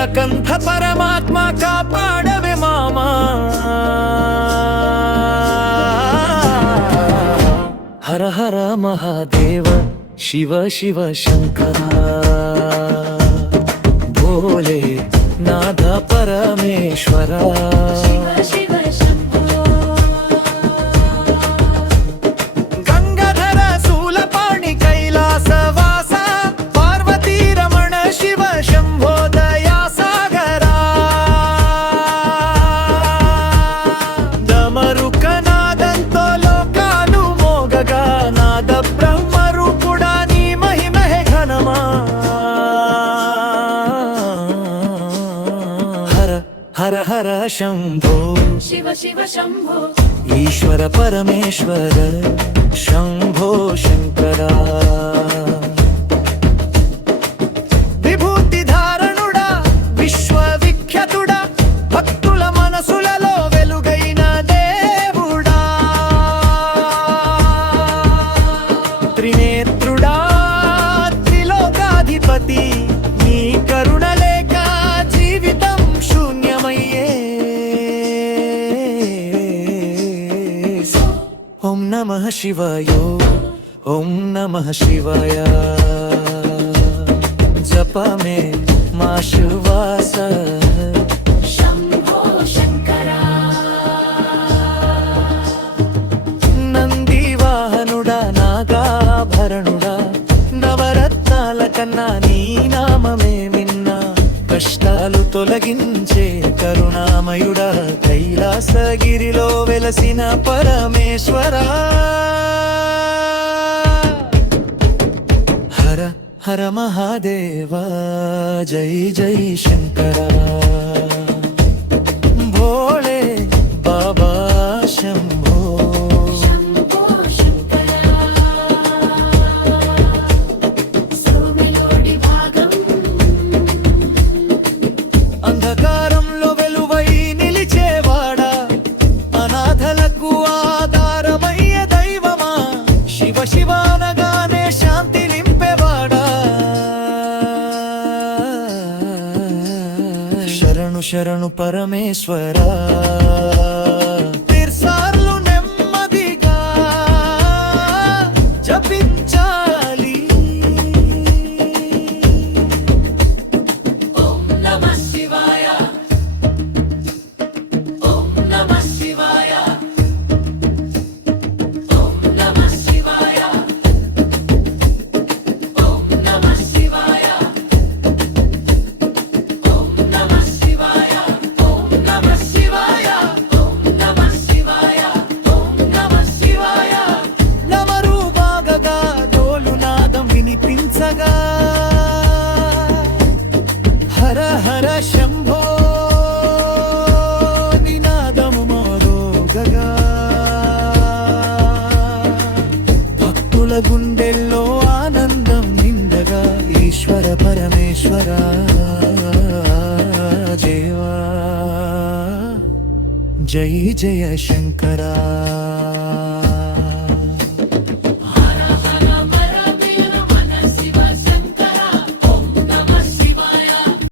నీలకంఠ పరమాత్మ కాపాడవే మామా. హర హర మహాదేవ శివ శివ శంకర భోలే నాథ పరమేశ్వర. హర హర శంభో శివ శివ శంభో ఈశ్వర పరమేశ్వర శంభో శంకర. విభూతి ధారణుడా విశ్వవిఖ్యాతుడా భక్తుల మనసులలో వెలుగైన దేవుడా. త్రినేత్రుడా త్రిలోకాధిపతి నీ కరుణ లేక జీవితం ఓం నమః శివాయ ఓం నమః శివాయ. జప మే మా శివాస శంభో శంకర. నంది వాహనుడా నాగాభరణుడా నవరత్నాల కన్నా నీ నామమే విన్నా. కష్టాలు తొలగించే కరుణామయుడా కైలాసగిరిలో వెలసిన పరమేశ్వరా. హర హర మహాదేవ జై జై శంకర భోళే బాబా శంభో. శంభో శంకర. సోమెలోడి భాగం అంధకారంలో వెలువై నిలిచేవాడా అనాథలకు ఆధారమయ్య దైవమా. శివ శివానగానే శాంతి నింపేవాడా. శరణు శరణు పరమేశ్వరా. తీర్సార్లు నెమ్మదిగా జపించాలి. ఓం నమః శివాయ ఓం నమః శివాయ ఓం నమః శివాయ ఓం నమః శివాయ ఓం నమః శివాయ ఓం నమః శివాయ ఓం నమః శివాయ ఓం నమః శివాయ. నమరు బాగగా డోలు నాదం వినిపించగా హర హర శంభో నినాదము మోరోగగా. భక్తుల గుండెల్లో ఆనందం నిండగా ఈశ్వర పరమేశ్వర దేవా జై జయ శంకరా.